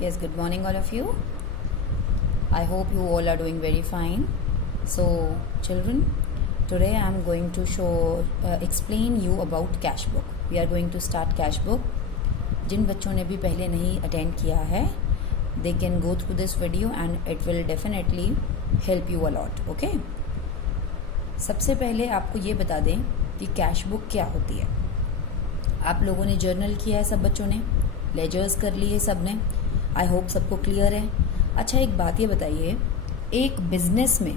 Yes, good morning, all of you. I hope you all are doing very fine. So, children, today I am going to explain you about cash book. We are going to start cash book. जिन बच्चों ने भी पहले नहीं attend किया है, they can go through this video and it will definitely help you a lot. Okay? सबसे पहले आपको ये बता दें कि कैश बुक क्या होती है. आप लोगों ने जर्नल किया है, सब बच्चों ने लेजर्स कर लिए, सब ने. आई होप सबको क्लियर है. अच्छा, एक बात ये बताइए, एक बिजनेस में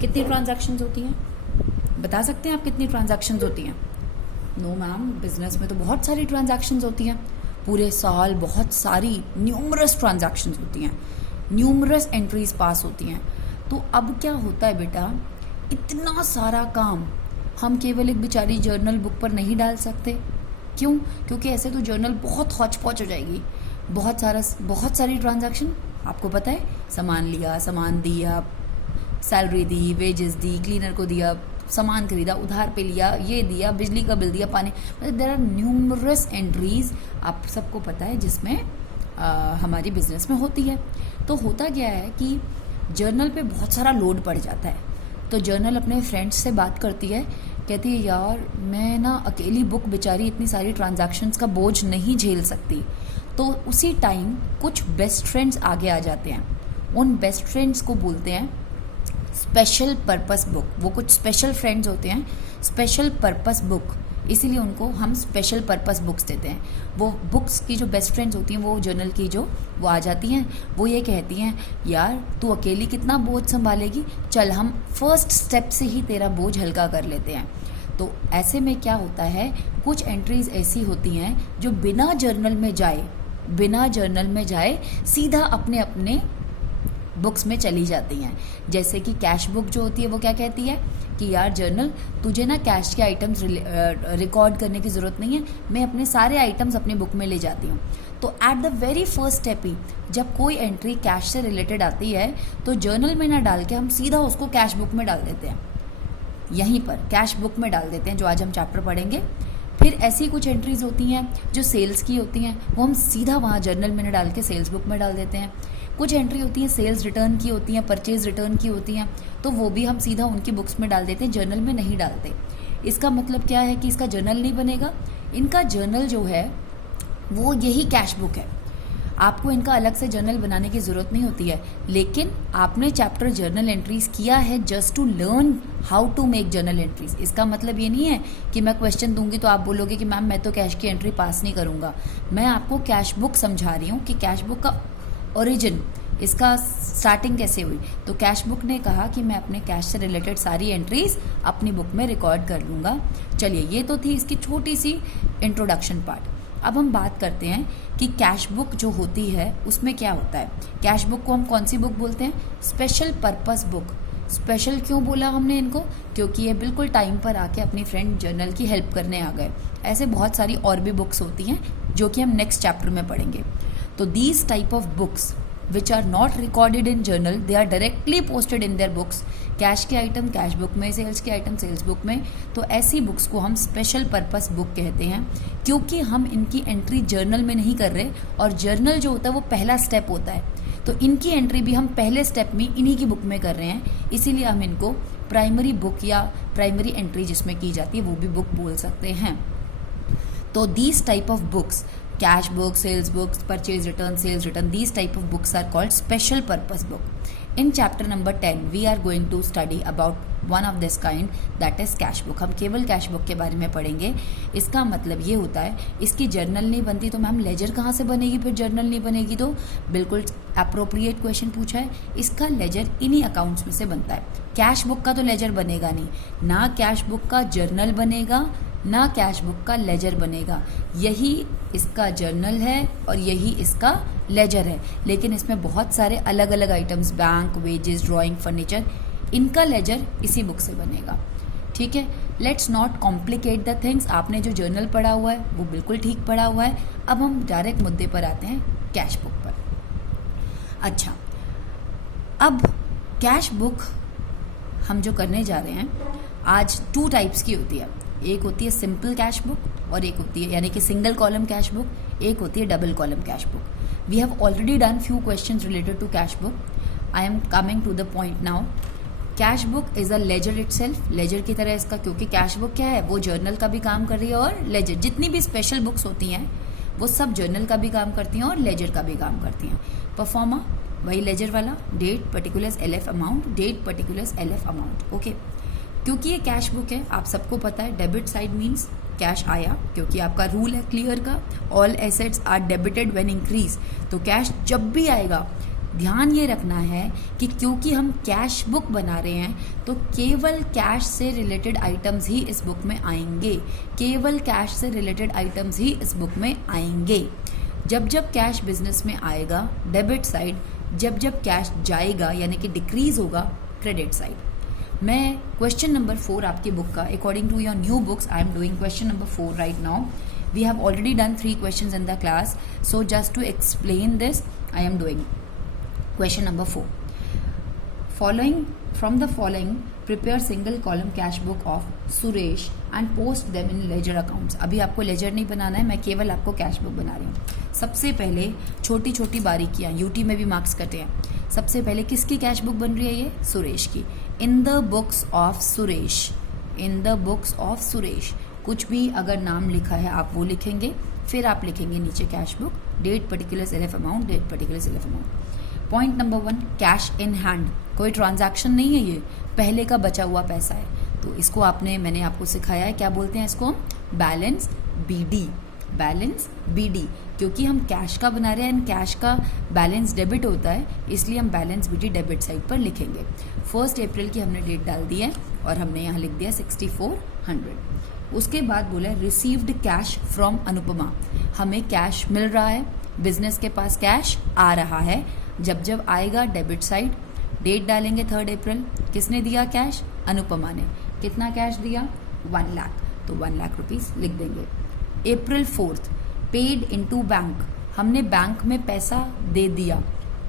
कितनी ट्रांजैक्शंस होती हैं? बता सकते हैं आप कितनी ट्रांजैक्शंस होती हैं? नो मैम, बिजनेस में तो बहुत सारी ट्रांजैक्शंस होती हैं. पूरे साल बहुत सारी न्यूमरस ट्रांजैक्शंस होती हैं, न्यूमरस एंट्रीज पास होती हैं. तो अब क्या होता है बेटा, इतना सारा काम हम केवल एक बेचारी जर्नल बुक पर नहीं डाल सकते. क्यों? क्योंकि ऐसे तो जर्नल बहुत हौच पौच हो जाएगी. बहुत सारी ट्रांजैक्शन, आपको पता है, सामान लिया, सामान दिया, सैलरी दी, वेजेस दी, क्लीनर को दिया, सामान खरीदा, उधार पे लिया, ये दिया, बिजली का बिल दिया, पानी, मतलब देयर आर न्यूमरस एंट्रीज, आप सबको पता है, जिसमें हमारी बिजनेस में होती है. तो होता क्या है कि जर्नल पे बहुत सारा लोड पड़ जाता है. तो जर्नल अपने फ्रेंड्स से बात करती है, कहती है यार मैं ना अकेली बुक बेचारी इतनी सारी ट्रांजैक्शंस का बोझ नहीं झेल सकती. तो उसी टाइम कुछ बेस्ट फ्रेंड्स आगे आ जाते हैं. उन बेस्ट फ्रेंड्स को बोलते हैं स्पेशल पर्पस बुक. वो कुछ स्पेशल फ्रेंड्स होते हैं, स्पेशल पर्पस बुक, इसीलिए उनको हम स्पेशल पर्पस बुक्स देते हैं. वो बुक्स की जो बेस्ट फ्रेंड्स होती हैं, वो जर्नल की जो वो आ जाती हैं, वो ये कहती हैं यार तू अकेली कितना बोझ संभालेगी, चल हम फर्स्ट स्टेप से ही तेरा बोझ हल्का कर लेते हैं. तो ऐसे में क्या होता है, कुछ एंट्रीज ऐसी होती हैं जो बिना जर्नल में जाए सीधा अपने अपने बुक्स में चली जाती हैं. जैसे कि कैश बुक जो होती है, वो क्या कहती है कि यार जर्नल, तुझे ना कैश के आइटम्स रिकॉर्ड करने की ज़रूरत नहीं है, मैं अपने सारे आइटम्स अपनी बुक में ले जाती हूँ. तो at the very first step ही जब कोई एंट्री कैश से रिलेटेड आती है, तो जर्नल में ना डाल के हम सीधा उसको कैश बुक में डाल देते हैं. यहीं पर कैश बुक में डाल देते हैं, जो आज हम चैप्टर पढ़ेंगे. फिर ऐसी कुछ एंट्रीज होती हैं जो सेल्स की होती हैं, वो हम सीधा वहाँ जर्नल में न डाल के सेल्स बुक में डाल देते हैं. कुछ एंट्री होती हैं सेल्स रिटर्न की होती हैं, परचेज रिटर्न की होती हैं, तो वो भी हम सीधा उनकी बुक्स में डाल देते हैं, जर्नल में नहीं डालते. इसका मतलब क्या है कि इसका जर्नल नहीं बनेगा. इनका जर्नल जो है वो यही कैश बुक है. आपको इनका अलग से जर्नल बनाने की ज़रूरत नहीं होती है. लेकिन आपने चैप्टर जर्नल एंट्रीज किया है just to learn how to make journal entries. इसका मतलब ये नहीं है कि मैं क्वेश्चन दूंगी तो आप बोलोगे कि मैम मैं तो कैश की एंट्री पास नहीं करूंगा. मैं आपको कैश बुक समझा रही हूँ कि कैश बुक का ओरिजिन, इसका स्टार्टिंग कैसे हुई. तो कैश बुक ने कहा कि मैं अपने कैश से रिलेटेड सारी एंट्रीज अपनी बुक में रिकॉर्ड कर लूँगा. चलिए, ये तो थी इसकी छोटी सी इंट्रोडक्शन पार्ट. अब हम बात करते हैं कि कैश बुक जो होती है उसमें क्या होता है. कैश बुक को हम कौन सी बुक बोलते हैं? Special purpose book. स्पेशल क्यों बोला हमने इनको? क्योंकि ये बिल्कुल टाइम पर आके अपनी फ्रेंड जर्नल की हेल्प करने आ गए. ऐसे बहुत सारी और भी बुक्स होती हैं जो कि हम नेक्स्ट चैप्टर में पढ़ेंगे. तो these type of books which are not recorded in journal, they are directly posted in their books. Cash के आइटम कैश बुक में, सेल्स के आइटम सेल्स बुक में. तो ऐसी बुक्स को हम स्पेशल पर्पस बुक कहते हैं, क्योंकि हम इनकी एंट्री जर्नल में नहीं कर रहे, और जर्नल जो होता है वो पहला स्टेप होता है. तो इनकी एंट्री भी हम पहले स्टेप में इन्हीं की बुक में कर रहे हैं, इसीलिए हम इनको प्राइमरी बुक या प्राइमरी एंट्री जिसमें की जाती है वो भी बुक बोल सकते हैं. तो these type of books, cash book, sales books, purchase return, sales return, these type of books are called special purpose book. In chapter number 10 we are going to study about one of this kind, that is cash book. हम केवल cash book के बारे में पढ़ेंगे. इसका मतलब ये होता है, इसकी जर्नल नहीं बनती तो मैम लेजर कहाँ से बनेगी? फिर जर्नल नहीं बनेगी तो बिल्कुल अप्रोप्रिएट क्वेश्चन पूछा है. इसका लेजर इन्हीं अकाउंट्स में से बनता है. कैश बुक का तो लेजर बनेगा नहीं, ना कैश बुक का जर्नल बनेगा, ना कैश बुक का लेजर बनेगा. यही इसका जर्नल है और यही इसका लेजर है. लेकिन इसमें बहुत सारे अलग अलग items, bank, wages, drawing, furniture, इनका लेजर इसी बुक से बनेगा. ठीक है, let's not complicate the things. आपने जो जर्नल पढ़ा हुआ है वो बिल्कुल ठीक पढ़ा हुआ है. अब हम डायरेक्ट मुद्दे पर आते हैं, कैश बुक पर. अच्छा, अब कैश बुक हम जो करने जा रहे हैं आज, 2 टाइप्स की होती है. एक होती है सिंपल कैश बुक और एक होती है यानी कि सिंगल कॉलम कैश बुक, एक होती है double column cash book. We have already done few questions related to cash book. I am coming to the point now. Cash book is a ledger itself, ledger की तरह इसका, क्योंकि cash book क्या है, वो जर्नल का भी काम कर रही है और लेजर, जितनी भी स्पेशल बुक्स होती हैं वो सब जर्नल का भी काम करती हैं और लेजर का भी काम करती हैं. परफॉर्मा वही लेजर वाला, date particulars LF amount, date particulars LF amount. Okay, क्योंकि ये कैश बुक है, आप सबको पता है डेबिट साइड मीन्स कैश आया, क्योंकि आपका रूल है क्लियर का, all assets are debited when increase. तो कैश जब भी आएगा, ध्यान ये रखना है कि क्योंकि हम कैश बुक बना रहे हैं तो केवल कैश से रिलेटेड आइटम्स ही इस बुक में आएंगे, केवल कैश से रिलेटेड आइटम्स ही इस बुक में आएंगे. जब जब कैश बिजनेस में आएगा डेबिट साइड, जब जब कैश जाएगा यानी कि डिक्रीज होगा क्रेडिट साइड. मैं क्वेश्चन नंबर 4 आपकी बुक का, according to your new books I am doing question number 4 right now. We have already done 3 questions in the class, so just to explain this I am doing question number 4. From the following, prepare single column cash book of Suresh and post them in ledger accounts. अभी आपको laser नहीं बनाना है, मैं केवल आपको cash book बना रही हूँ. सबसे पहले छोटी छोटी बारीकियाँ, यूटी में भी मार्क्स कटे हैं. सबसे पहले किसकी कैश बुक बन रही है, ये सुरेश की. In the books of Suresh, in the books of Suresh, कुछ भी अगर नाम लिखा है आप वो लिखेंगे, फिर आप लिखेंगे नीचे cash book, date particulars LF amount, date particulars LF amount. Point number 1, cash in hand. कोई ट्रांजैक्शन नहीं है, ये पहले का बचा हुआ पैसा है. तो इसको मैंने आपको सिखाया है, क्या बोलते हैं इसको, बैलेंस बीडी. बैलेंस बीडी, क्योंकि हम कैश का बना रहे हैं एंड कैश का बैलेंस डेबिट होता है, इसलिए हम बैलेंस बीडी डेबिट साइड पर लिखेंगे. 1 अप्रैल की हमने डेट डाल दी है और हमने यहाँ लिख दिया 6400. उसके बाद बोला रिसीव्ड कैश फ्रॉम अनुपमा. हमें कैश मिल रहा है, बिजनेस के पास कैश आ रहा है. जब जब आएगा डेबिट साइड, डेट डालेंगे 3 अप्रैल. किसने दिया कैश, अनुपमा ने. कितना कैश दिया, 1 लाख, तो 1 लाख रुपीस लिख देंगे. April 4th, paid into bank. हमने बैंक में पैसा दे दिया,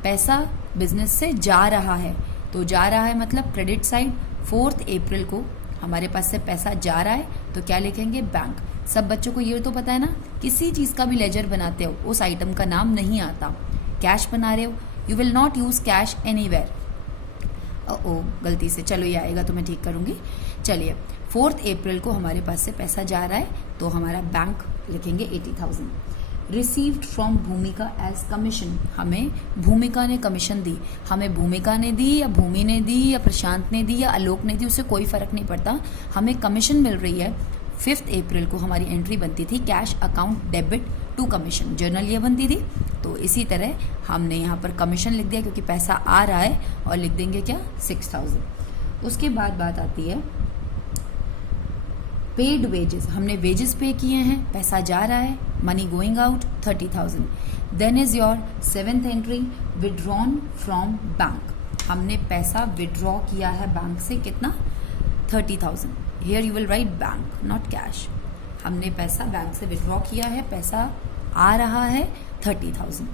पैसा बिजनेस से जा रहा है, तो जा रहा है मतलब क्रेडिट साइड. 4 अप्रैल को हमारे पास से पैसा जा रहा है, तो क्या लिखेंगे, बैंक. सब बच्चों को ये तो पता है ना, किसी चीज का भी लेजर बनाते हो उस आइटम का नाम नहीं आता. कैश बना रहे हो, you will not use cash anywhere. गलती से, चलो ये आएगा तो मैं ठीक करूंगी. चलिए 4 अप्रैल को हमारे पास से पैसा जा रहा है, तो हमारा बैंक लिखेंगे 80,000. रिसीव्ड फ्रॉम भूमिका एज कमीशन. हमें भूमिका ने कमीशन दी. हमें भूमिका ने दी या भूमि ने दी या प्रशांत ने दी या आलोक ने दी, उससे कोई फर्क नहीं पड़ता, हमें कमीशन मिल रही है. 5 अप्रैल को हमारी एंट्री बनती थी cash account debit to commission, journal ये बनती थी. तो इसी तरह हमने यहाँ पर कमीशन लिख दिया क्योंकि पैसा आ रहा है, और लिख देंगे क्या, 6000. उसके बाद बात आती है पेड वेजेस. हमने वेजेस पे किए हैं, पैसा जा रहा है, money going out 30,000. Then is your 7th entry, withdrawn from bank. हमने पैसा विड्रॉ किया है बैंक से, कितना, 30,000. Here you will write bank not cash. हमने पैसा बैंक से विड्रॉ किया है, पैसा आ रहा है 30,000.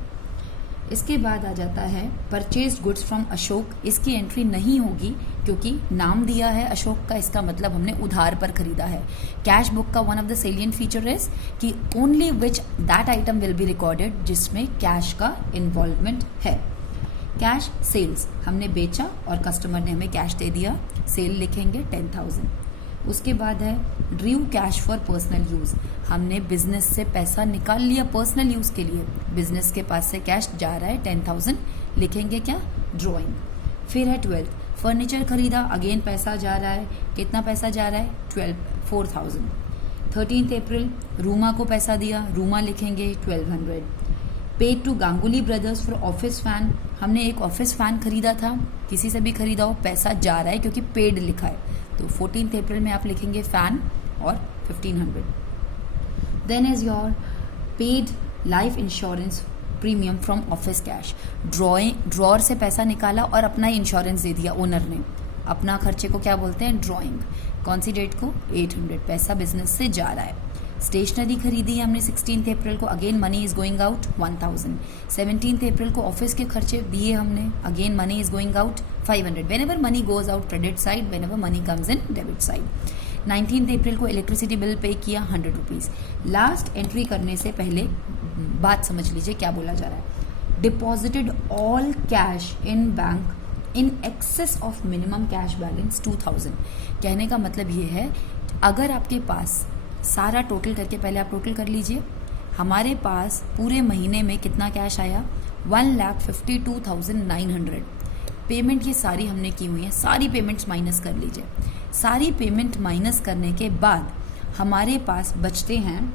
इसके बाद आ जाता है परचेज गुड्स फ्रॉम अशोक. इसकी एंट्री नहीं होगी क्योंकि नाम दिया है अशोक का, इसका मतलब हमने उधार पर खरीदा है. कैश बुक का one of the salient feature is कि only which that item will be recorded जिसमें कैश का इन्वॉल्वमेंट है. कैश सेल्स, हमने बेचा और कस्टमर ने हमें कैश दे दिया, सेल लिखेंगे 10,000. उसके बाद है ड्रीव कैश फॉर पर्सनल यूज. हमने बिजनेस से पैसा निकाल लिया पर्सनल यूज के लिए, बिजनेस के पास से कैश जा रहा है 10,000, लिखेंगे क्या, ड्रॉइंग. फिर है 12th, फर्नीचर खरीदा, अगेन पैसा जा रहा है, कितना पैसा जा रहा है, 4,000. 13th अप्रैल रूमा को पैसा दिया, रूमा लिखेंगे 1200. Paid to Ganguly brothers for office fan. हमने एक ऑफिस फैन खरीदा था, किसी से भी खरीदा हो, पैसा जा रहा है क्योंकि पेड लिखा है, तो 14th अप्रैल में आप लिखेंगे फैन और 1500. Then is your paid life insurance premium from office cash. Drawer से पैसा निकाला और अपना ही इंश्योरेंस दे दिया ओनर ने. अपना खर्चे को क्या बोलते हैं, ड्रॉइंग. कौन सी डेट को, 800. पैसा बिजनेस से जा रहा है. स्टेशनरी खरीदी है हमने 16th अप्रैल को, again money is going out 1000. 17th अप्रैल को ऑफिस के खर्चे दिए हमने, again money is going out 500. whenever money goes out credit side, whenever money comes in debit side. 19th अप्रैल को इलेक्ट्रिसिटी बिल पे किया 100 रुपीज. लास्ट एंट्री करने से पहले बात समझ लीजिए क्या बोला जा रहा है. Deposited all cash in bank in excess of minimum cash balance 2000। कहने का मतलब ये है, अगर आपके पास सारा टोटल करके, पहले आप टोटल कर लीजिए, हमारे पास पूरे महीने में कितना कैश आया, 1,52,900। पेमेंट ये सारी हमने की हुई है, सारी पेमेंट्स माइनस कर लीजिए। सारी पेमेंट माइनस करने के बाद हमारे पास बचते हैं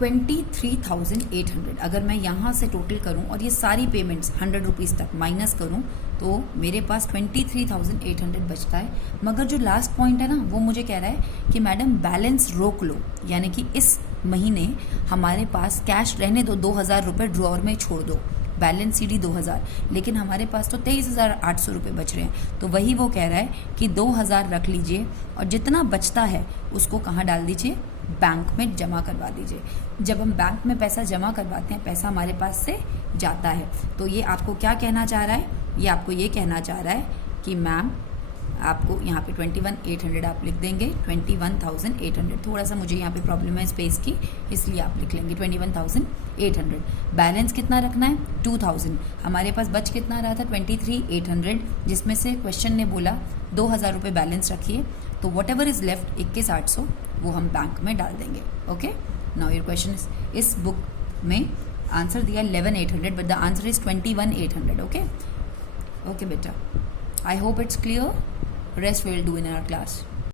23,800। अगर मैं यहाँ से टोटल करूँ और ये सारी पेमेंट्स 100 रुपीज़ तक माइनस करूँ तो मेरे पास 23,800 बचता है। मगर जो लास्ट पॉइंट है ना, वो मुझे कह रहा है कि मैडम बैलेंस रोक लो, यानी कि इस महीने हमारे पास कैश रहने दो, 2,000 रुपये ड्रॉअर में छोड़ दो, बैलेंस सीडी 2,000, लेकिन हमारे पास तो 23,800 रुपये बच रहे हैं। तो वही वो कह रहा है कि 2,000 रख लीजिए और जितना बचता है उसको कहाँ डाल दीजिए, बैंक में जमा करवा दीजिए। जब हम बैंक में पैसा जमा करवाते हैं, पैसा हमारे पास से जाता है। तो ये आपको क्या कहना चाह रहा है, ये आपको ये कहना चाह रहा है कि मैम आपको यहाँ पे 21,800 आप लिख देंगे, 21,800। थोड़ा सा मुझे यहाँ पे प्रॉब्लम है स्पेस की, इसलिए आप लिख लेंगे 21,800। बैलेंस कितना रखना है, 2,000। हमारे पास बच कितना रहा था, 23,800, जिसमें से क्वेश्चन ने बोला 2,000 रुपये बैलेंस रखिए। तो वट एवर इज लेफ्ट 21,800 वो हम बैंक में डाल देंगे। ओके, नाउ योर क्वेश्चन इस बुक में आंसर दिया 11,800 but the answer is 21,800। Okay बेटा, I hope it's clear. Rest we'll do in our class.